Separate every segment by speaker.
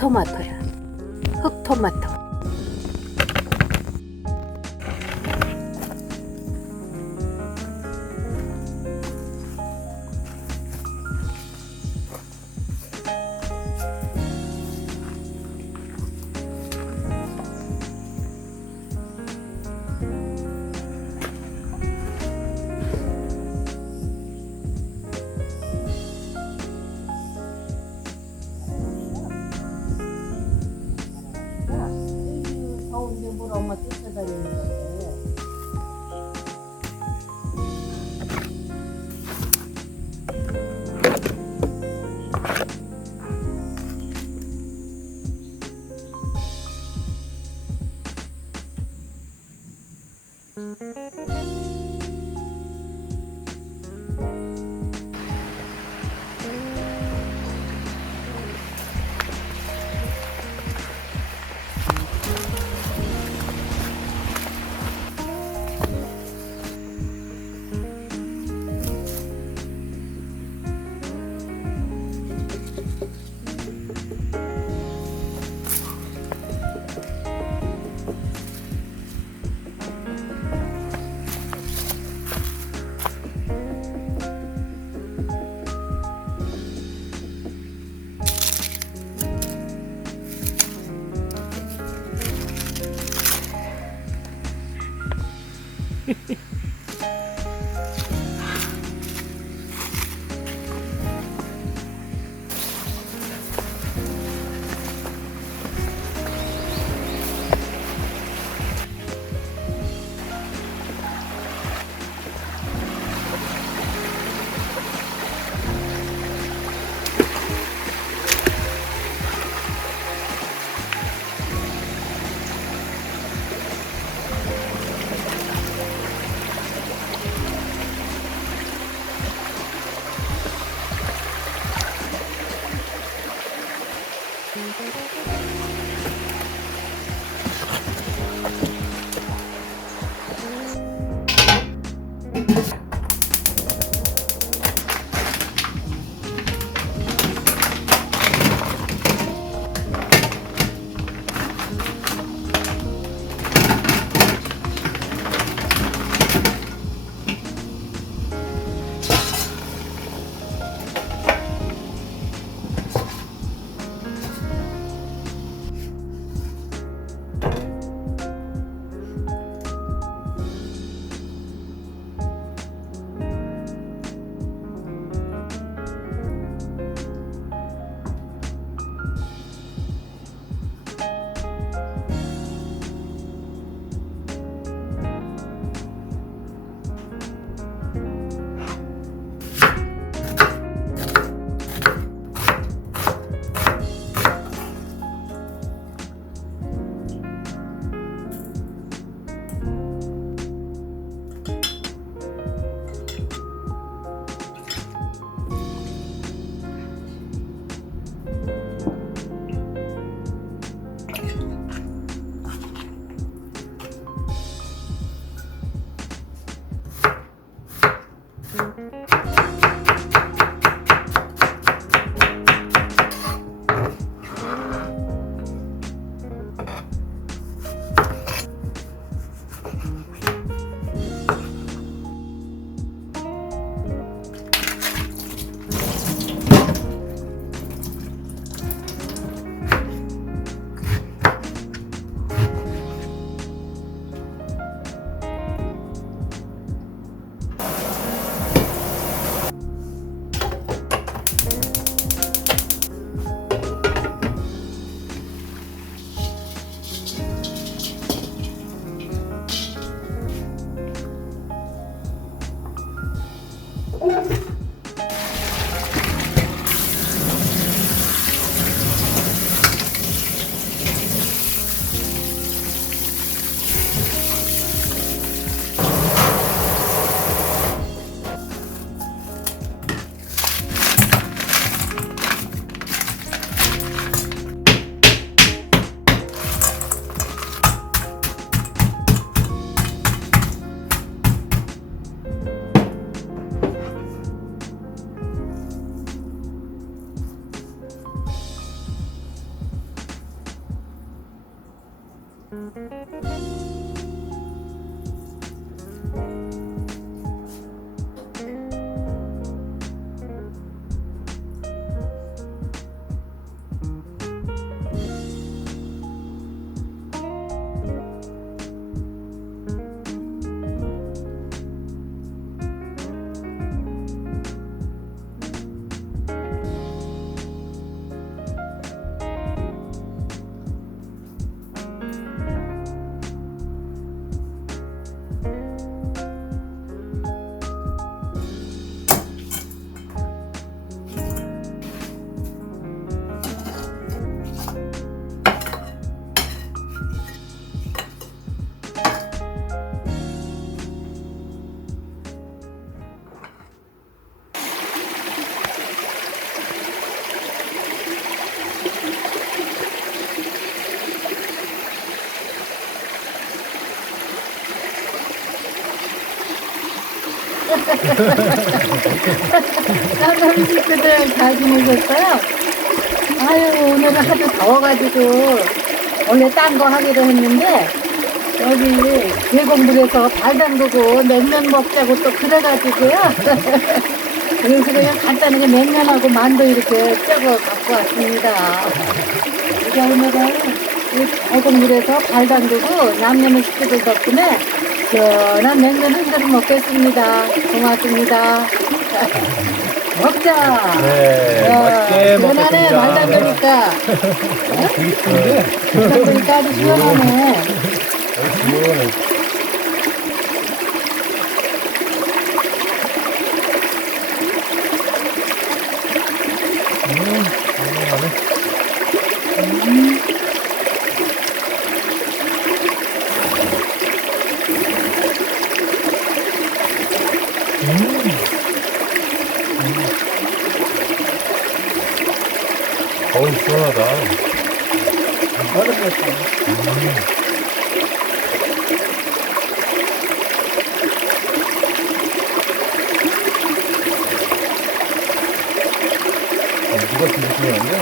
Speaker 1: 흑토마토야. 흑토마토. 더운데 쌍둥이 식구들 잘 지내셨어요? 아유, 오늘은 하도 더워가지고, 원래 딴 거 하기로 했는데, 여기 계곡물에서 발 담그고 냉면 먹자고 또 그래가지고요. 그래서 그냥 간단하게 냉면하고 만두 이렇게 쪄고 갖고 왔습니다. 우리가 오늘은 이 계곡물에서 발 담그고 남녀는 식구들 덕분에 시원한 냉면 한 그릇 먹겠습니다. 고맙습니다. 먹자.
Speaker 2: 네, 맛있게
Speaker 1: 시원하네, 말 담그니까.
Speaker 2: 되게 추운데?
Speaker 1: 말 담그니까 아주 시원하네.
Speaker 2: 시원해. 음, 건강하네. 음. 어우, 시원하다.
Speaker 1: 얼음이었어.
Speaker 2: 누가 진짜 시원한데?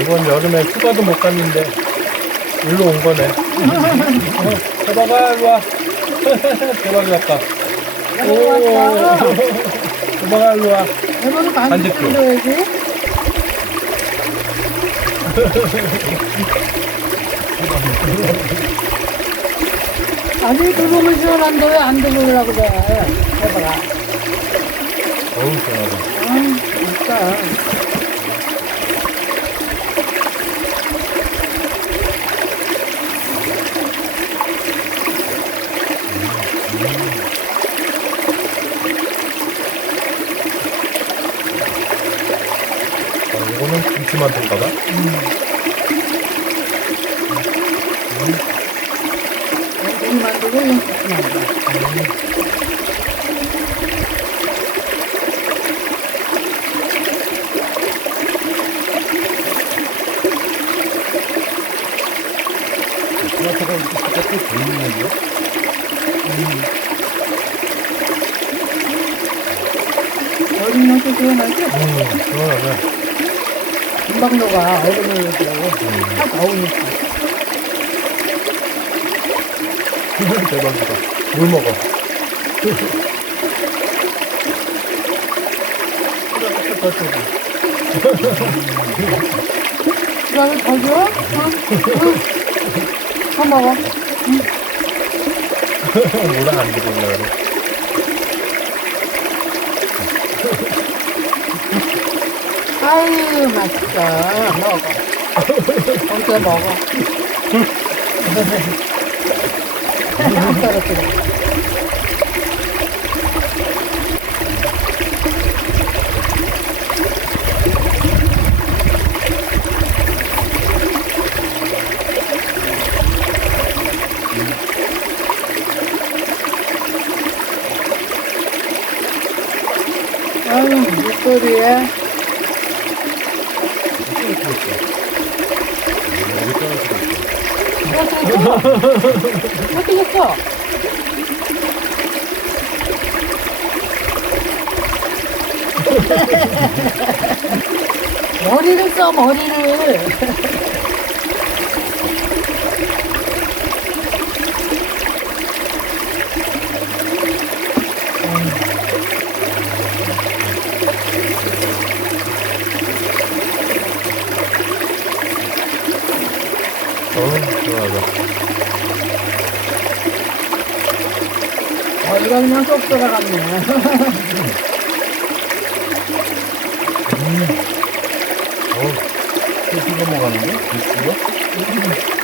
Speaker 2: 이번 여름에 휴가도 못 갔는데 일로 온 거네. 어, 대박아, 일로 와. 대박이 왔다. 오, 대박아, 일로 와.
Speaker 1: 이거는 많이
Speaker 2: 반대쪽.
Speaker 1: 들어야지. 아니 들어오면 시원한데 왜안 들어오려고 그래. 해봐라.
Speaker 2: 어우, 시원하다.
Speaker 1: 아, 진짜.
Speaker 2: 아, 이거는 김치만두인가 봐.
Speaker 1: 만두고.
Speaker 2: 토마토가 이렇게 또 보이는데요?
Speaker 1: 얼음만 또 시원하지?
Speaker 2: 음, 시원하네.
Speaker 1: 얼음을 넣고 다 더우니까.
Speaker 2: 대박이다. 물 먹어.
Speaker 1: 이거를 더 줘? 응? 응? 더 먹어.
Speaker 2: 물안 안 들어올라 그래.
Speaker 1: 아유 맛있어. 먹어. 언제 먹어. 안 떨어뜨려. 아유 물소리에 했어? 머리를 써 머리를
Speaker 2: 어우, 시원하다.
Speaker 1: 머리가 그냥 쏙 들어갔네
Speaker 2: 어우, 또 찍어 먹었는데? 육수가?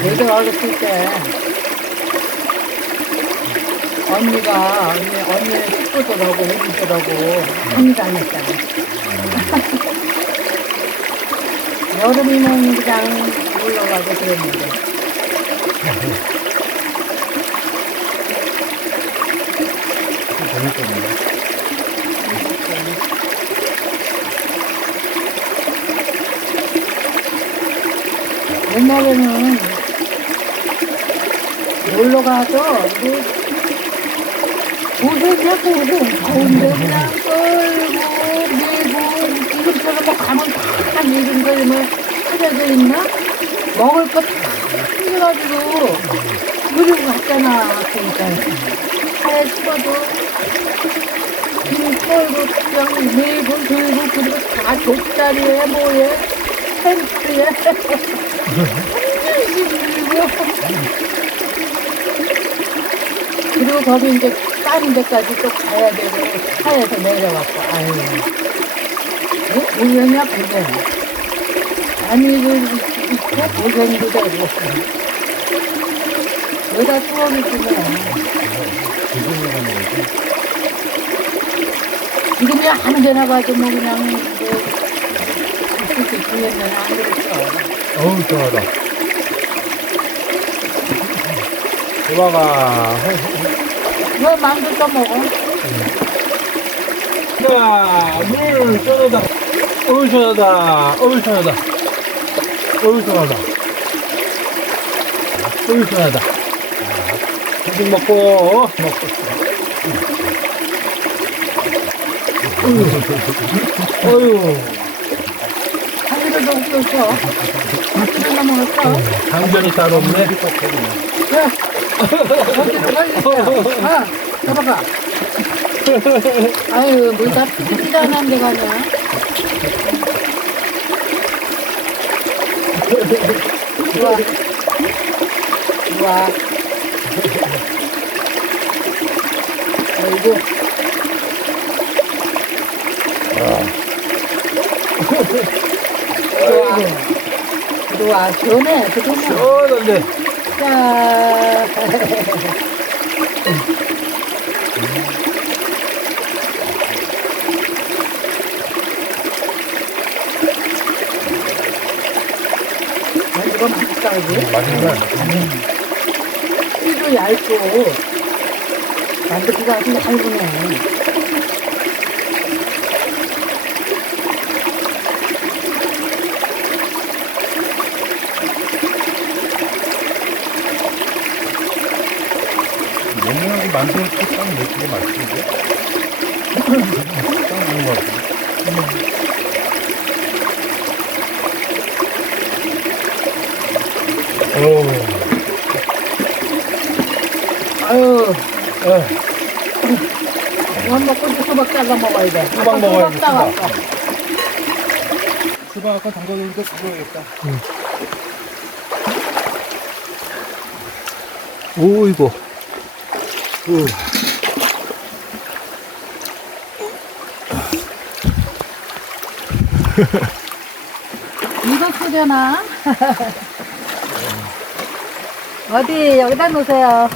Speaker 1: 내가 어렸을 때, 언니가, 언니, 언니는 식구들하고 우리들하고 많이 다녔잖아. 여름이면 그냥 놀러 가고 그랬는데.
Speaker 2: 재밌겠네.
Speaker 1: 옛날에는 가서 고생이야 고생 그냥 끌고 밀고 지금처럼 뭐 가면 다 이런 거에 뭐 차려져 있나? 먹을 거다 챙겨가지고 그리고 갔잖아 그러니까. 차에 실어도 짐 끌고 그냥 밀고 들고 그리고 다 족다리에 뭐에 텐트에 그리고 거기 이제 다른 데까지 또 가야 되고 차에서 내려갖고 아유 뭐 고생이야 고생 다니고 있고 고생도 되고 여자 추억이
Speaker 2: 거지.
Speaker 1: 지금이 아무 데나 가도 뭐 그냥 있을 수 있으면 안 그렇죠
Speaker 2: 어우, 좋아하다. 도마가.
Speaker 1: 너 만두 떠먹어
Speaker 2: 자, 물 시원하다. 어우, 시원하다. 어우, 시원하다. 어우, 시원하다. 어우, 시원하다. 한식 먹고, 먹고. 어휴,
Speaker 1: 한 그릇도 없었어 한 그릇 넘어갔어
Speaker 2: 당전이 따로 없네.
Speaker 1: 야? 아, 잡아봐. 아유, 물다 푸지도 않은데 가냐? 좋아. 좋아. 아이고. 좋아. 좋아. 시원해. 그동안.
Speaker 2: 시원한데.
Speaker 1: 자. 아, 이거 맛있다, 이거.
Speaker 2: 맛있네.
Speaker 1: 피도 얇고, 만두기가 아주 얇으네.
Speaker 2: 몸하고 만두를 딱 넣기가 맛있는데? 딱 좋은 것 같아.
Speaker 1: 아유, 먹고 이제 수박 잘라 먹어야 돼.
Speaker 2: 수박
Speaker 1: 수박
Speaker 2: 수박.
Speaker 1: 따왔어.
Speaker 2: 수박 아까 담궈놓은데 그거야겠다.
Speaker 3: 오 이거
Speaker 2: 오,
Speaker 1: 이거 쓰려나? 어디, 여기다 놓으세요.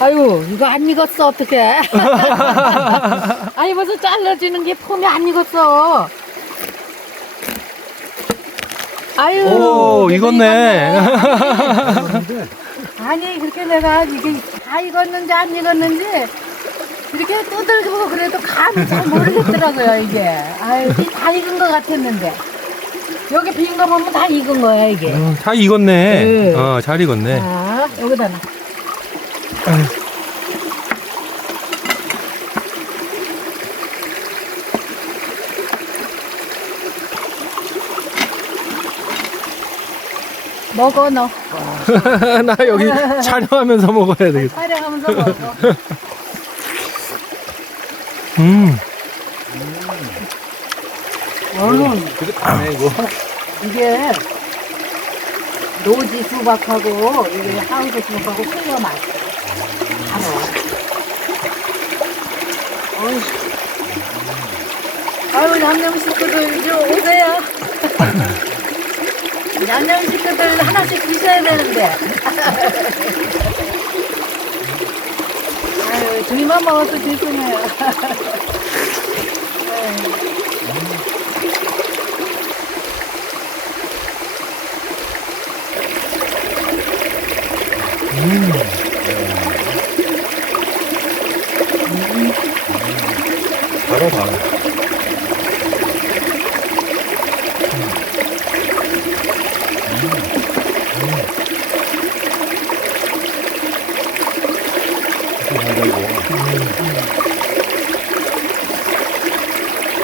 Speaker 1: 아유, 이거 안 익었어, 어떡해. 아니, 벌써 잘라지는 게 폼이 안 익었어. 아유.
Speaker 3: 오 익었네
Speaker 1: 익었네. 아니, 그렇게 내가 이게 다 익었는지 안 익었는지 이렇게 두들기고 그래도 감이 잘 모르겠더라고요, 이게. 아유, 이다 익은 것 같았는데. 여기 빈 거 보면 다 익은 거야, 이게.
Speaker 3: 음, 다 익었네
Speaker 1: 네.
Speaker 3: 어 잘 익었네
Speaker 1: 자, 여기다 놔. 먹어, 너.
Speaker 3: 나 여기 촬영하면서 먹어야 되겠다
Speaker 1: 촬영하면서 먹어.
Speaker 3: 음
Speaker 1: 얼른.
Speaker 2: 그래, 다네, 이거.
Speaker 1: 이게 노지 수박하고 이게 하우스 수박하고 틀려 맛. 바로. 아유, 양념 식구들 좀 오세요. 양념 식구들 하나씩 드셔야 되는데. 아유, 둘만 먹어도 죄송해요.
Speaker 2: 바로 바로.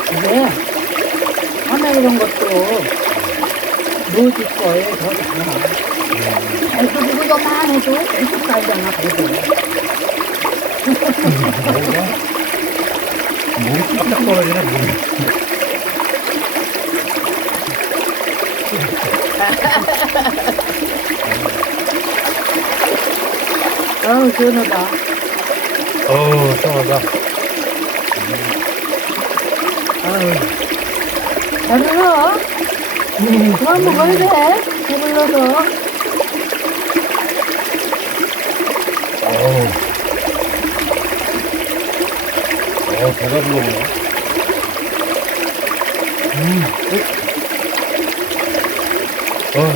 Speaker 1: 근데 하나 이런 것도 노지 거에 더 나아. 알고 보고 너만 해도 살잖아, 그래도.
Speaker 2: 몸이 깜짝 떨어지네, 몸이.
Speaker 1: 아우, 시원하다.
Speaker 3: 어우, 시원하다.
Speaker 1: 배불러? 그만 먹어야 돼. 배불러서.
Speaker 2: 어우. 어, 배가 불러오네.
Speaker 3: 어.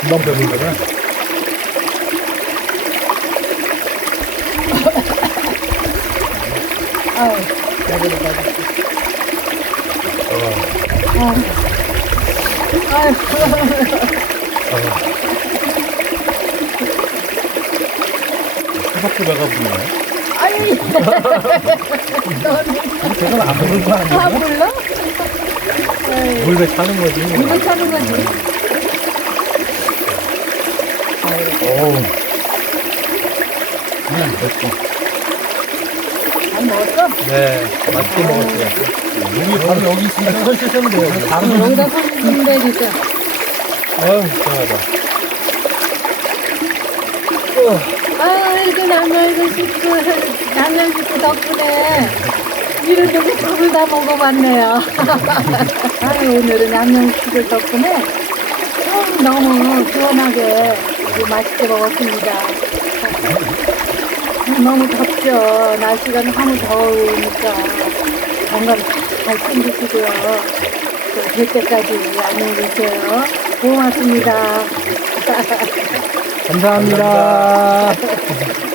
Speaker 3: 금방 배불러네.
Speaker 1: 아우, 배불러, 배불러. 아유,
Speaker 2: 배가 부르네.
Speaker 1: 아유,
Speaker 2: 배가 안 부를 거 아니야?
Speaker 1: 다 불러? 아유,
Speaker 3: 물배 타는 거지.
Speaker 1: 이거 차는 거지.
Speaker 2: 어우. 음, 됐어.
Speaker 1: 잘 먹었어?
Speaker 3: 네, 맛있게 먹었어요.
Speaker 2: 물이 바로 여기 있으니까
Speaker 3: 손 씻으면 돼요. 다른
Speaker 1: 여기다 손 대, 진짜.
Speaker 3: 어우, 시원하다.
Speaker 1: 아, 남녀이고 식구, 남녀 식구 덕분에 이런 데서 밥을 다 먹어봤네요. 아유, 오늘은 양념 식구 덕분에 음, 너무 시원하게 맛있게 먹었습니다. 너무 덥죠. 날씨가 너무 더우니까 건강 잘 챙기시고요. 또될 때까지 안녕히 계세요. 고맙습 니다.
Speaker 3: 감사합니다.